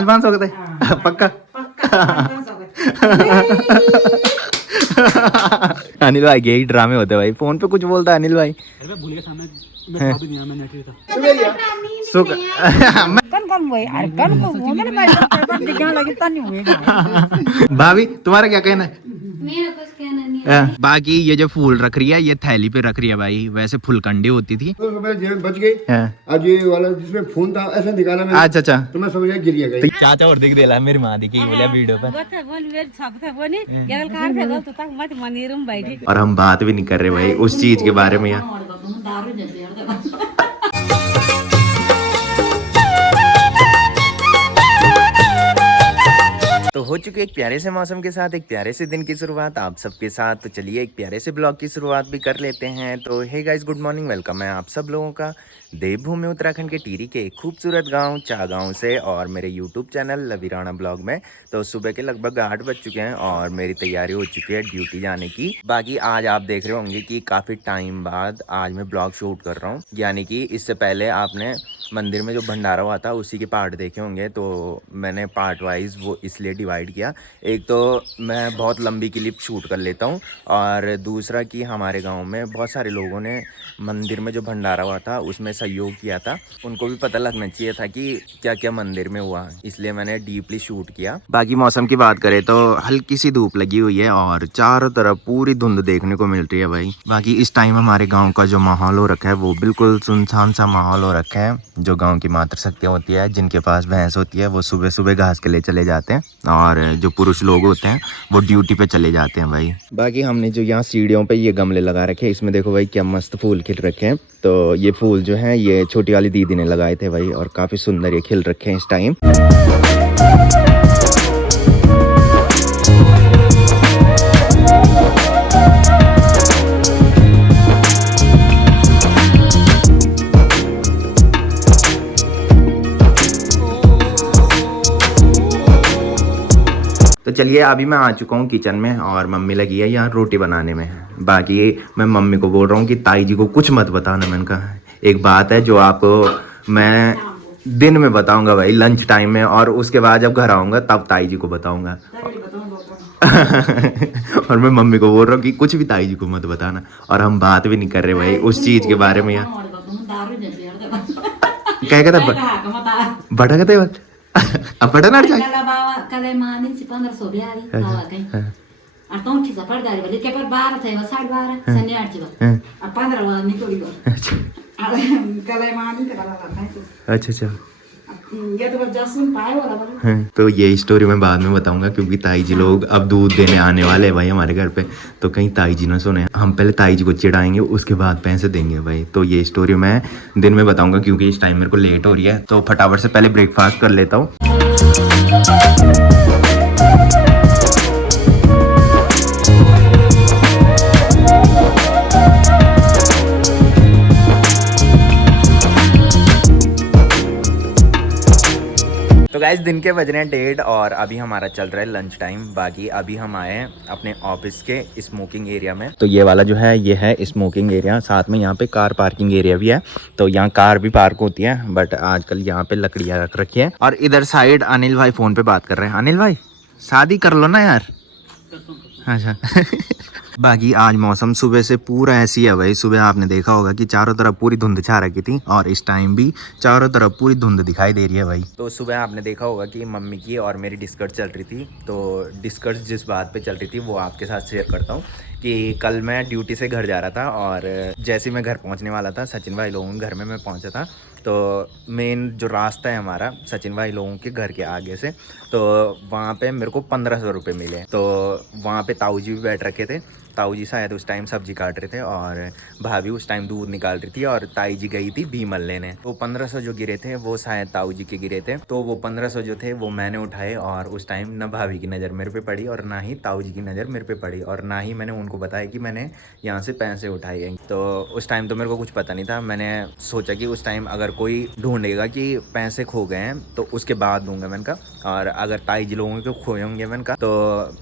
500 हो गए पक्का। अनिल भाई के ही ड्रामे होते भाई, फोन पे कुछ बोलता है अनिल भाई। भाभी तुम्हारा क्या कहना है? मेरा कुछ कहना नहीं है। बाकी ये जो फूल रख रही है ये थैली पे रख रही है भाई, वैसे फुलकंडी होती थी। तो मेरे जेब बच गई। आज ये वाला जिसमें फोन था ऐसा निकाला मैंने। अच्छा अच्छा, तो मैं समझ गया गिर गया। चाचा और दिख देला मेरी माँ दिखी बोलिया वीडियो पे। और हम बात भी नहीं कर रहे भाई उस चीज के बारे में यार। तो हो चुके एक प्यारे से मौसम के साथ एक प्यारे से दिन की शुरुआत आप सबके साथ। तो चलिए एक प्यारे से ब्लॉग की शुरुआत भी कर लेते हैं। तो hey guys good morning, welcome है आप सब लोगों का देवभूमि उत्तराखंड के टिहरी के एक खूबसूरत गांव चागांव से और मेरे यूट्यूब चैनल लवीराणा ब्लॉग में। तो सुबह के लगभग 8 बज चुके हैं और मेरी तैयारी हो चुकी है ड्यूटी जाने की। बाकी आज आप देख रहे होंगे कि काफ़ी टाइम बाद आज मैं ब्लॉग शूट कर रहा हूँ, यानी कि इससे पहले आपने मंदिर में जो भंडारा हुआ था उसी के पार्ट देखे होंगे। तो मैंने पार्ट वाइज वो इसलिए डिवाइड किया, एक तो मैं बहुत लंबी क्लिप शूट कर लेता हूँ और दूसरा कि हमारे गांव में बहुत सारे लोगों ने मंदिर में जो भंडारा हुआ था उसमें सहयोग किया था, उनको भी पता लगना चाहिए था कि क्या क्या मंदिर में हुआ, इसलिए मैंने डीपली शूट किया। बाकी मौसम की बात करें तो हल्की सी धूप लगी हुई है और चारों तरफ पूरी धुंध देखने को मिल रही है भाई। बाकी इस टाइम हमारे गाँव का जो माहौल हो रखा है वो बिल्कुल सुनसान सा माहौल हो रखा है। जो गांव की मातृशक्तियाँ होती है, जिनके पास भैंस होती है, वो सुबह सुबह घास के लिए चले जाते हैं और जो पुरुष लोग होते हैं वो ड्यूटी पे चले जाते हैं भाई। बाकी हमने जो यहाँ सीढ़ियों पे ये गमले लगा रखे हैं, इसमें देखो भाई क्या मस्त फूल खिल रखे हैं। तो ये फूल जो है ये छोटी वाली दीदी ने लगाए थे भाई और काफ़ी सुंदर ये खिल रखे हैं इस टाइम। तो चलिए अभी मैं आ चुका हूँ किचन में और मम्मी लगी है यहाँ रोटी बनाने में। बाकी मैं मम्मी को बोल रहा हूँ कि ताई जी को कुछ मत बताना। मैंने कहा एक बात है जो आपको मैं दिन में बताऊंगा भाई लंच टाइम में, और उसके बाद जब घर आऊँगा तब ताई जी को बताऊंगा। और मैं मम्मी को बोल रहा हूँ कि कुछ भी ताई जी को मत बताना, और हम बात भी नहीं कर रहे भाई उस चीज़ के बारे में यार। क्या कहता बड़ा कहते अब पढ़ा ना जाए कले मानी सी 1500 बिहारी हवा कहीं अर्थों की सफर दारी वाली के पर 12 थे 12:30 सन्ने 8 जीवा अब 15 वाला निकली गो अरे कले मानी के वाला था। अच्छा अच्छा, ये तो जसून पाए वाला वाला। तो ये स्टोरी मैं बाद में बताऊंगा क्योंकि ताई जी लोग अब दूध देने आने वाले भाई हमारे घर पे। तो कहीं ताई जी ना सुने, हम पहले ताई जी को चिढ़ाएंगे उसके बाद पैसे देंगे भाई। तो ये स्टोरी मैं दिन में बताऊंगा क्योंकि इस टाइम मेरे को लेट हो रही है। तो फटाफट से पहले ब्रेकफास्ट कर लेता हूँ। तो गाइस दिन के बज रहे हैं 1:30 और अभी हमारा चल रहा है लंच टाइम। बाकी अभी हम आए हैं अपने ऑफिस के स्मोकिंग एरिया में। तो ये वाला जो है ये है स्मोकिंग एरिया, साथ में यहाँ पे कार पार्किंग एरिया भी है। तो यहाँ कार भी पार्क होती है बट आजकल यहाँ पे लकड़ियाँ रख रखी है। और इधर साइड अनिल भाई फोन पे बात कर रहे हैं। अनिल भाई शादी कर लो ना यार। अच्छा बाकी आज मौसम सुबह से पूरा ऐसी है भाई। सुबह आपने देखा होगा कि चारों तरफ पूरी धुंध छा रखी थी और इस टाइम भी चारों तरफ पूरी धुंध दिखाई दे रही है भाई। तो सुबह आपने देखा होगा कि मम्मी की और मेरी डिस्कस चल रही थी। तो डिस्कस जिस बात पे चल रही थी वो आपके साथ शेयर करता हूँ कि कल मैं ड्यूटी से घर जा रहा था और जैसे ही मैं घर पहुँचने वाला था सचिन भाई लोगों के घर में मैं पहुँचा था। तो मेन जो रास्ता है हमारा सचिन भाई लोगों के घर के आगे से, तो वहाँ पे मेरे को 1500 रुपये मिले। तो वहाँ पे ताऊ जी भी बैठ रखे थे। ताऊ जी शायद उस टाइम सब्जी काट रहे थे और भाभी उस टाइम दूध निकाल रही थी और ताई जी गई थी भीमल लेने। तो 1500 जो गिरे थे वो शायद ताऊ जी के गिरे थे। तो वो 1500 जो थे वो मैंने उठाए और उस टाइम ना भाभी की नज़र मेरे पे पड़ी और ना ही ताऊ जी की नज़र मेरे पे पड़ी और ना ही मैंने उनको बताया कि मैंने यहाँ से पैसे उठाए हैं। तो उस टाइम तो मेरे को कुछ पता नहीं था। मैंने सोचा कि उस टाइम अगर कोई ढूंढेगा कि पैसे खो गए हैं तो उसके बाद दूंगा मैंने कहा, और अगर ताई जी लोगों के खोए होंगे मैंने कहा तो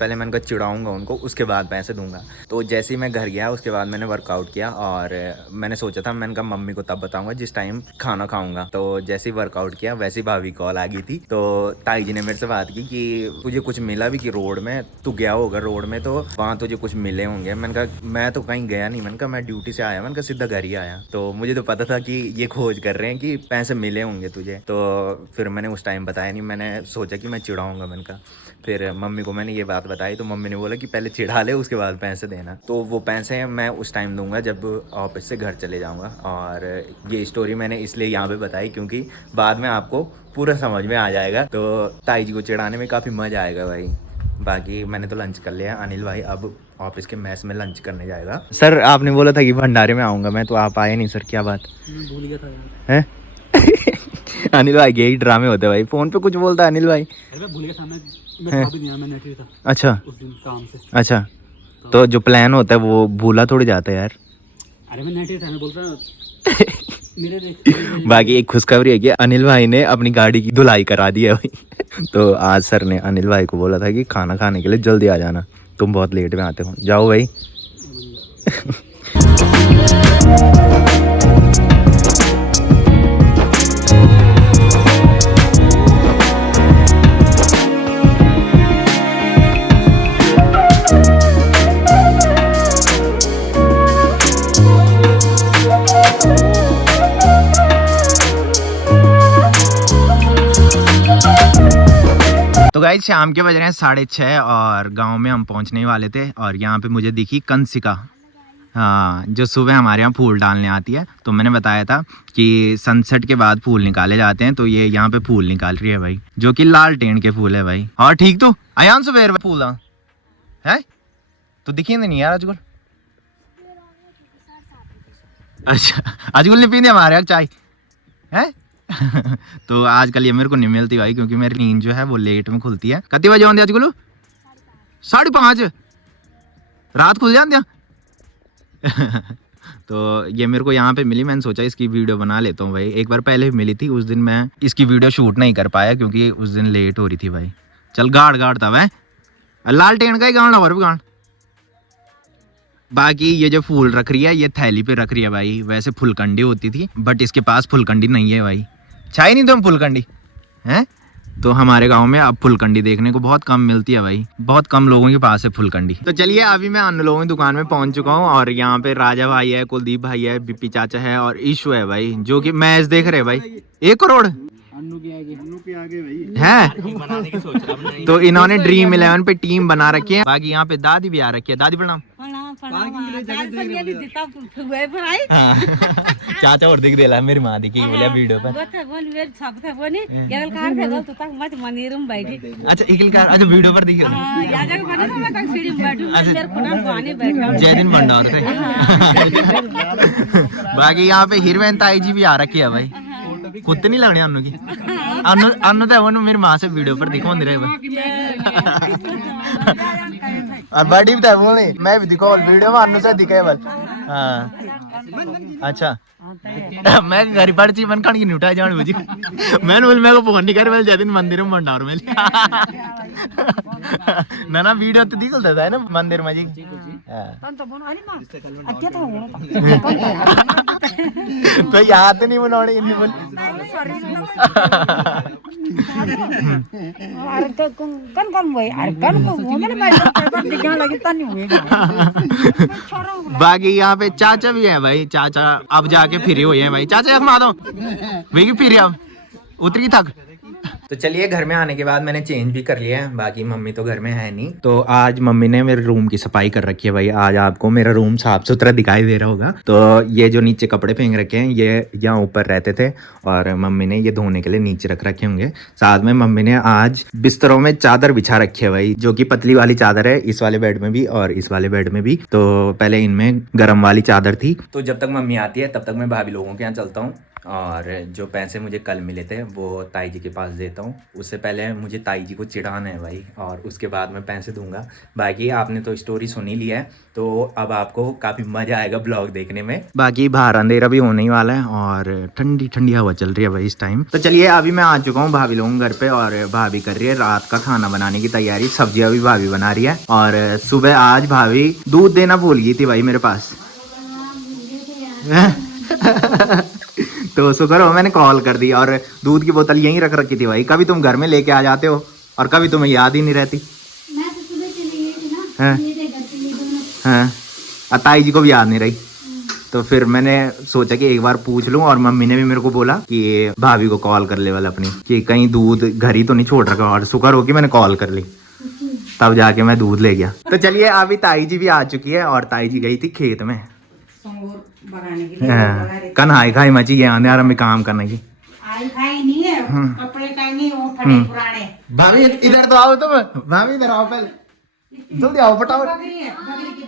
पहले मैंने कहा चिढ़ाऊंगा उनको उसके बाद पैसे दूंगा। तो जैसे ही मैं घर गया उसके बाद मैंने वर्कआउट किया और मैंने सोचा था, मैंने कहा मम्मी को तब बताऊंगा जिस टाइम खाना खाऊंगा। तो जैसे ही वर्कआउट किया वैसे ही भाभी कॉल आ गई थी। तो ताई जी ने मेरे से बात की कि तुझे कुछ मिला भी कि रोड में, तू गया होगा रोड में तो वहाँ तुझे कुछ मिले होंगे। मैंने कहा मैं तो कहीं गया नहीं, मैंने कहा मैं ड्यूटी से आया, मैंने कहा सीधा घर ही आया। तो मुझे तो पता था कि ये खोज कर रहे हैं कि पैसे मिले होंगे तुझे। तो फिर मैंने उस टाइम बताया नहीं, मैंने सोचा कि मैं चिढ़ाऊंगा। मैंने कहा फिर मम्मी को मैंने ये बात बताई तो मम्मी ने बोला कि पहले चिढ़ा ले उसके बाद पैसे देना। तो वो पैसे मैं उस टाइम दूंगा जब ऑफिस से घर चले जाऊंगा। और ये स्टोरी मैंने इसलिए यहाँ पे बताई क्योंकि बाद में आपको पूरा समझ में आ जाएगा। तो ताई जी को चिढ़ाने में काफ़ी मज़ा आएगा भाई। बाकी मैंने तो लंच कर लिया, अनिल भाई अब ऑफिस के मैस में लंच करने जाएगा। सर आपने बोला था कि भंडारे में आऊँगा मैं, तो आप आए नहीं सर, क्या बात? मैं भूल गया था यार। है अनिल भाई यही ड्रामे होते भाई, फोन पे कुछ बोलता है अनिल भाई। मैं भूल गया था, मैं खा भी नहीं आया, मैं नेट था अच्छा उस दिन काम से। अच्छा, तो जो प्लान होता है वो भूला थोड़ी जाता है यार। अरे मैं नेट था, मैं बोल रहा मेरे देख। बाकी एक खुशखबरी है कि अनिल भाई ने अपनी गाड़ी की धुलाई करा दी है भाई। तो आज सर ने अनिल भाई को बोला था कि खाना खाने के लिए जल्दी आ जाना, तुम बहुत लेट में आते हो, जाओ भाई। तो गाइस शाम के बज रहे हैं 6:30 और गांव में हम पहुंचने वाले थे और यहाँ पे मुझे दिखी कंसिका, हाँ, जो सुबह हमारे यहाँ फूल डालने आती है। तो मैंने बताया था कि सनसेट के बाद फूल निकाले जाते हैं, तो ये यहाँ पे फूल निकाल रही है भाई, जो कि लाल टेंट के फूल है भाई। और ठीक तो आयान सुबह फूल है तो दिखी नहीं यार आजकल। अच्छा आजकल नहीं पीने हमारे यहाँ चाय है। तो आजकल ये मेरे को नहीं मिलती भाई, क्योंकि मेरी नींद जो है वो लेट में खुलती है। कितने बजे आते आजकल? 5:30 रात खुल जाती है। तो ये मेरे को यहाँ पे मिली, मैंने सोचा इसकी वीडियो बना लेता हूँ भाई। एक बार पहले भी मिली थी, उस दिन मैं इसकी वीडियो शूट नहीं कर पाया क्योंकि उस दिन लेट हो रही थी भाई। चल गाड़ था वह लाल टेंट का ही गाड़ और भी गाड़। बाकी ये जो फूल रख रही है ये थैली पे रख रही है भाई। वैसे फुलकंडी होती थी बट इसके पास फुलकंडी नहीं है भाई। चाय नहीं तुम फुलकंडी हैं? तो हमारे गांव में अब फुलकंडी देखने को बहुत कम मिलती है भाई, बहुत कम लोगों के पास है फुलकंडी। तो चलिए अभी मैं अन्य लोगों की दुकान में पहुंच चुका हूं और यहाँ पे राजा भाई है, कुलदीप भाई है, बिप्पी चाचा है और ईशु है भाई, जो कि मैच देख रहे हैं भाई। 1 करोड़ है। तो इन्होंने ड्रीम 11 पे टीम बना रखी है। बाकी यहाँ पे दादी भी आ रखी है। दादी प्रणाम। चाचा और दिख रहा मेरी माँ दिखी बोलिया वीडियो पर। अच्छा अच्छा वीडियो पर दिख रहा। जय दिन भंडार थे। बाकी यहाँ पे हीरोइन ताई जी भी आ रखी है भाई। कुत्ते नहीं लगने अन्नू की। अन्नू तो मेरी माँ से वीडियो पर दिखा रहे भाई। और बड़ी भी तो बोले मैं भी दिखा वीडियो में अन्नू से दिखे बल। हाँ अच्छा मैं घर पर चीज मन खाने की उठाया जान बुझी। मैंने बोल मेरे को फोन नहीं कर मैं जय दिन मंदिर में भंडार में। ना वीडियो तो दिखल था ना मंदिर में जी। तो याद नहीं बनाने इन्हीं बोल। बाकी यहाँ पे चाचा भी है भाई। चाचा अब जाके फ्री हुए हैं भाई। चाचा घुमा दो वही फ्री अब उतरी थक। तो चलिए घर में आने के बाद मैंने चेंज भी कर लिया है। बाकी मम्मी तो घर में है नहीं, तो आज मम्मी ने मेरे रूम की सफाई कर रखी है भाई। आज आपको मेरा रूम साफ सुथरा दिखाई दे रहा होगा। तो ये जो नीचे कपड़े फेंक रखे हैं ये यहाँ ऊपर रहते थे और मम्मी ने ये धोने के लिए नीचे रख रखे होंगे। साथ में मम्मी ने आज बिस्तरों में चादर बिछा रखी है भाई, जो कि पतली वाली चादर है, इस वाले बेड में भी और इस वाले बेड में भी। तो पहले इनमें गर्म वाली चादर थी। तो जब तक मम्मी आती है तब तक मैं भाभी लोगों के यहाँ चलता हूँ और जो पैसे मुझे कल मिले थे वो ताई जी के पास देता हूँ। उससे पहले मुझे ताई जी को चिढ़ाना है भाई, और उसके बाद मैं पैसे दूंगा। बाकी आपने तो स्टोरी सुनी ली है, तो अब आपको काफ़ी मज़ा आएगा ब्लॉग देखने में। बाकी बाहर अंधेरा भी होने ही वाला है और ठंडी ठंडी हवा चल रही है भाई इस टाइम। तो चलिए अभी मैं आ चुका हूँ भाभी लोगों घर पे, और भाभी कर रही है रात का खाना बनाने की तैयारी। सब्जियाँ भी भाभी बना रही है, और सुबह आज भाभी दूध देना भूल गई थी भाई मेरे पास। तो शुक्र हो मैंने कॉल कर दी, और दूध की बोतल यहीं रख रखी थी भाई। कभी तुम घर में लेके आ जाते हो और कभी तुम्हें याद ही नहीं रहती। मैं तो सुबह चली गई थी ना, हाँ। ये थे घर के लिए दोनों। हाँ, और ताई जी को भी याद नहीं रही। तो फिर मैंने सोचा कि एक बार पूछ लूं, और मम्मी ने भी मेरे को बोला कि भाभी को कॉल कर ले वाला अपनी, कि कहीं दूध घर ही तो नहीं छोड़ रखा। और शुक्र हो कि मैंने कॉल कर ली, तब जाके मैं दूध ले गया। तो चलिए अभी ताई जी भी आ चुकी है, और ताई जी गई थी खेत में। बगाने के लिए बगा रही थी। कन्हाई खाई मची है अंधेरा में काम करने की। आई खाई नहीं है, कपड़े टांगे वो फटे पुराने। भाभी इधर तो आओ तुम, भाभी इधर आओ पहले, जल्दी आओ फटाफट। बकरी है, बकरी की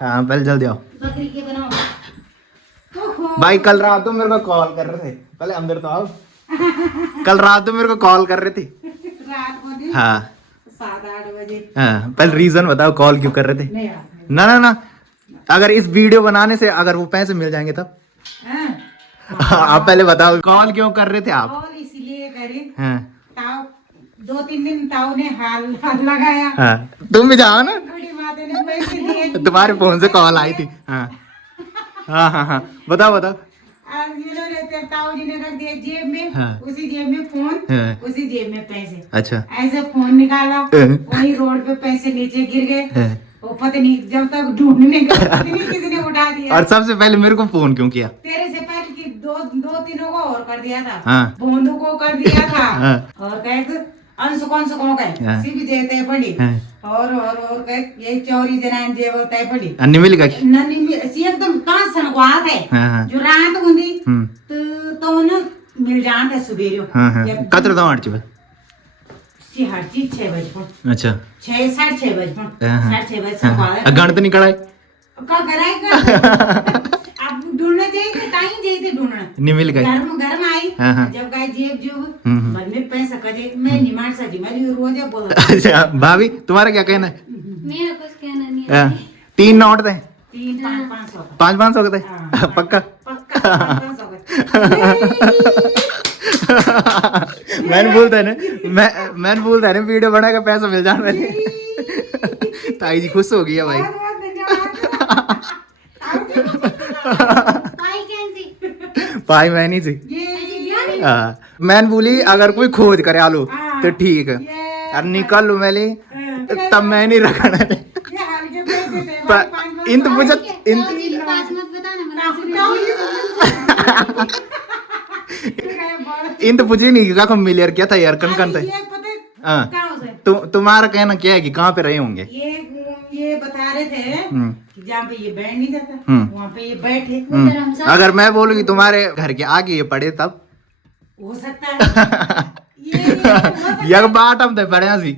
हाँ पहले जल्दी आओ। बकरी के बनाओ। भाई कल रात तुम मेरे को कॉल कर रहे थे, पहले अंदर तो आओ। कल रात तुम मेरे को कॉल कर रहे थे। रात को दिन हाँ 7-8 बजे। हाँ, पहले रीजन बताओ कॉल क्यों कर रहे थे। नहीं यार, ना ना ना, अगर इस वीडियो बनाने से अगर वो पैसे मिल जाएंगे तब। हाँ। आप पहले बताओ कॉल क्यों कर रहे थे आप। और इसलिए करे हाँ ताऊ 2-3 दिन ताऊ ने हाल लगाया। हाँ, तुम भी जाओ ना, बड़ी माता ने पैसे दिए। तुम्हारे फोन से कॉल आई थी। हाँ हाँ हाँ हाँ, बताओ बताओ। आज इन्होंने ताऊ जी ने रख दिया जेब में। हाँ। उसी जेब में फोन, हाँ। उसी जेब में पैसे। अच्छा ऐसे फोन निकाला, वही रोड पे पैसे नीचे गिर गए। वो पता नहीं जब तक ढूंढने गए पता नहीं किसी ने उठा दिया। और सबसे पहले मेरे को फोन क्यों किया। तेरे से पहले कि दो तीनों को और कर दिया था। हाँ। बोंदू को कर दिया था। हाँ। और कहे अंशु को कहे हाँ। सी भी देते पड़ी। हाँ। और कहे ये चोरी जनान जे बोलता पड़ी। अन्य मिल गई। नन्नी एकदम कहाँ सन को आते हाँ। जो रात होंगी तो ना मिल जाते सुबेरे। हाँ हाँ, कतर दो आठ चुप। हर चीज 6 बजे पर। अच्छा 6-6:30 बजे पर। 6:30 बजे से बाद गणत नहीं कड़ाई का कराएगा। अब ढूंढना चाहिए, टाइम चाहिए ढूंढना। नहीं मिल गई। घर में आई। हाँ, हाँ। जब गए जेब मन में पैसा करे मैं निमार सजी मैं रोज बोला। अच्छा भाभी तुम्हारा क्या कहना है। मेरा कुछ कहना नहीं है। 3 नोट थे, 3-500 500 के थे। हाँ। पक्का पक्का 500 मैंने बोलता है ना, मैंने बोलता है ना वीडियो बना के पैसा मिल जाने वाले। ताई जी खुश हो गई है भाई। बहुत धन्यवाद। पाई मैं नहीं थी। ये हाँ, मैंने बोली अगर कोई खोज करे आलू तो ठीक है, और निकल लू मैंने तब मैं नहीं रखना। हल्के पैसे थे भाई, 500 इन तो मुझे इन इन तो पूछे नहीं कहा मिले यार, क्या था यार कन कन थे। हाँ तुम्हारा कहना क्या है कि कहाँ पे रहे होंगे। ये बता रहे थे कि जहाँ पे ये बैठ नहीं जाता वहाँ पे ये बैठे। अगर मैं बोलूँगी तुम्हारे घर के आगे ये पड़े तब हो सकता है। यक बाट हम ते पड़े सी।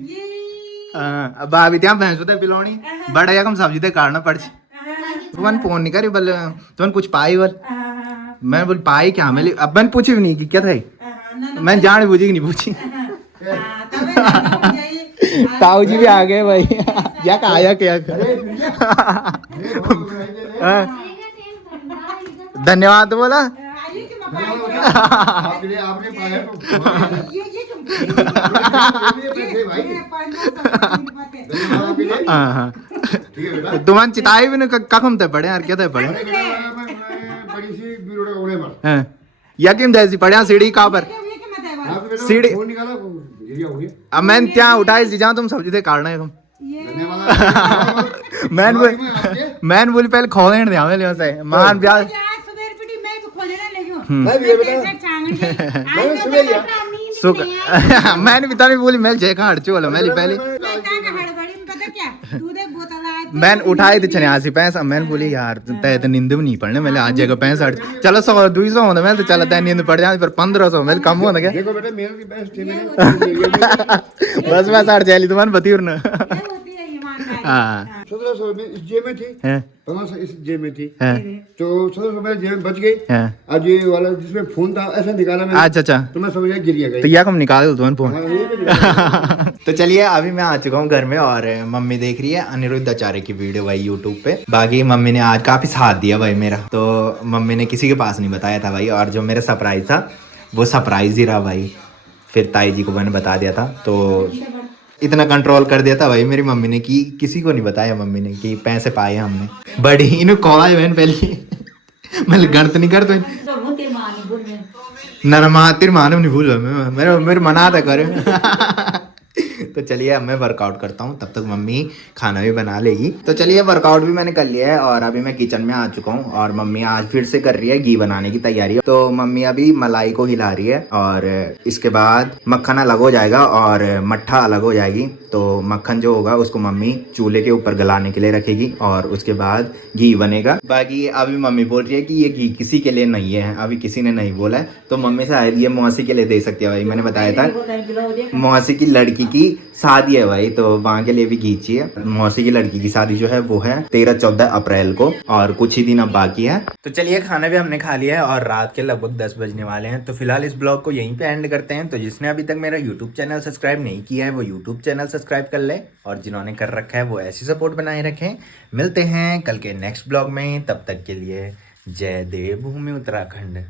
अब भाभी त्या भैंस ते पिलानी बड़ा यकम सब्जी ते काटना पड़। तुमने फोन नहीं करी बल तुमने कुछ पाई बल। मैं बोल पाई क्या मैंने अब मैंने पूछी भी नहीं कि क्या था। मैं जान बुझी कि नहीं पूछी। ताऊ जी भी आ गए भाई। या आया क्या धन्यवाद बोला। आपने पाया तो तुम्हारे चिताई भी कखम थे पड़े यार क्या थे पड़े। बड़ी सी बिरोड़ा उड़े मर यकीन जैसी पड़े सीढ़ी कहाँ पर सीढ़ी। फोन निकाला गिरिया हो गया। अब मैंने क्या उठाई सी जहाँ तुम सब्जी थे काटना है तुम। मैंने बोली पहले खो देने दिया मेरे से मान ब्याह। मैंने भी तभी बोली मैं जय काट चोलो मैंने पहले मैंने उठाई थी 86 पैसा। मैंने बोली यार तय तो नींद भी नहीं पड़ने मैंने आज जगह 65 चलो 100-200 होता मैं तो चलो तय नींद पड़ जाती पर 1500 मेरे कम होता क्या। देखो बेटा मेरे की बेस्ट थी मैंने बस मैं 60 चली तुम्हारे बती हाँ 1700 में इस जेब में थी, हाँ 1500 इस जेब में थी, हाँ तो 1700 मेरे जेब में बच गई। हाँ। आज ये वाला जिसमें फोन था ऐसा निकाला मैंने, अच्छा अच्छा, तो मैं समझ गया गिर गया तो या हम निकाल दो तुम्हें फोन। हाँ, ये भी निकाला। तो चलिए अभी मैं आ चुका हूँ घर में और मम्मी देख रही है अनिरुद्ध आचार्य की वीडियो भाई यूट्यूब पे। बाकी मम्मी ने आज काफी साथ दिया भाई मेरा, तो मम्मी ने किसी के पास नहीं बताया था भाई, और जो मेरा सरप्राइज था वो सरप्राइज ही रहा भाई। फिर ताई जी को मैंने बता दिया था, तो इतना कंट्रोल कर दिया था भाई मेरी मम्मी ने कि किसी को नहीं बताया मम्मी ने कि पैसे पाए हमने। बड़ी इन कौवा बहन पहले मैं गणत नहीं कर तो तो मुते मानी बोल में नरमा तेरे मानव नहीं भूल मेरे मेरे मना था करे। तो चलिए अब मैं वर्कआउट करता हूँ, तब तक मम्मी खाना भी बना लेगी। तो चलिए वर्कआउट भी मैंने कर लिया है और अभी मैं किचन में आ चुका हूँ और मम्मी आज फिर से कर रही है घी बनाने की तैयारी। तो मम्मी अभी मलाई को हिला रही है और इसके बाद मक्खन अलग हो जाएगा और मट्ठा अलग हो जाएगी। तो मक्खन जो होगा उसको मम्मी चूल्हे के ऊपर गलाने के लिए रखेगी और उसके बाद घी बनेगा। बाकी अभी मम्मी बोल रही है कि ये घी किसी के लिए नहीं है, अभी किसी ने नहीं बोला है, तो मम्मी शायद ये मौसी के लिए दे सकती है भाई। मैंने बताया था मौसी की लड़की की शादी है भाई, तो वहाँ के लिए भी घी चाहिए। मौसी की लड़की की शादी जो है वो है 13-14 अप्रैल को और कुछ ही दिन अब बाकी है। तो चलिए खाना भी हमने खा लिया है और रात के लगभग 10 बजने वाले हैं। तो फिलहाल इस ब्लॉग को यहीं पे एंड करते हैं। तो जिसने अभी तक मेरा यूट्यूब चैनल सब्सक्राइब नहीं किया है वो यूट्यूब चैनल सब्सक्राइब कर ले, और जिन्होंने कर रखा है वो ऐसी सपोर्ट बनाए रखें। मिलते हैं कल के नेक्स्ट ब्लॉग में, तब तक के लिए जय देवभूमि उत्तराखंड।